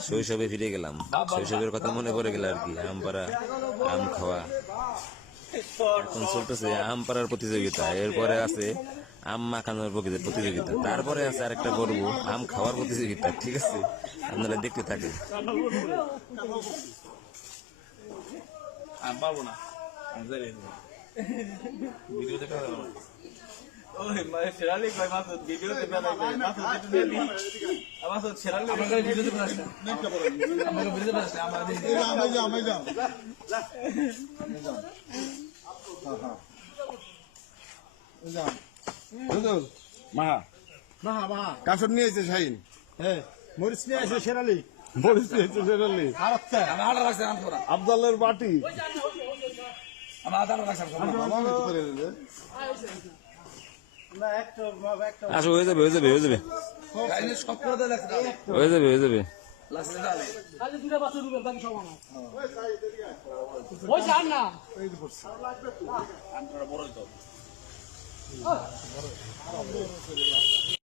শৈশবে ফিরে গেলাম। শৈশবের কথা মনে পড়ে গেল আর কি আম পাড়া আম খাওয়া। এখন চলতেছে আম পাড়ার প্রতিযোগিতা। এরপরে আছে আম মাখানোর প্রতি- প্রতিযোগিতা। তারপরে আছে আরেকটা করব আম খাওয়ার প্রতিযোগিতা ঠিক আছে? আপনারা দেখতে থাকেন। আমি পারব। ভিডিও দেখা না। ওই মানে শেরালি কয় ভিডিওতে শেরালি ভিডিওতে ভিডিওতে মাহা। মাহা মাহা। কাসর নিয়ে এসে শাহিন। হ্যাঁ মরিচ নিয়ে আসে শেরালি বলিস নিয়েছে সেরালি আর আমি রাখছি বাটি। আমার রাখছি তো করে আসো হয়ে যাবে হয়ে যাবে হয়ে যাবে। গাইলে সব করে হয়ে যাবে হয়ে যাবে। লাগছে তাহলে খালি দুটা বাচ্চা রুবেল বাকি সব আমার। ওই যান না বড় তো।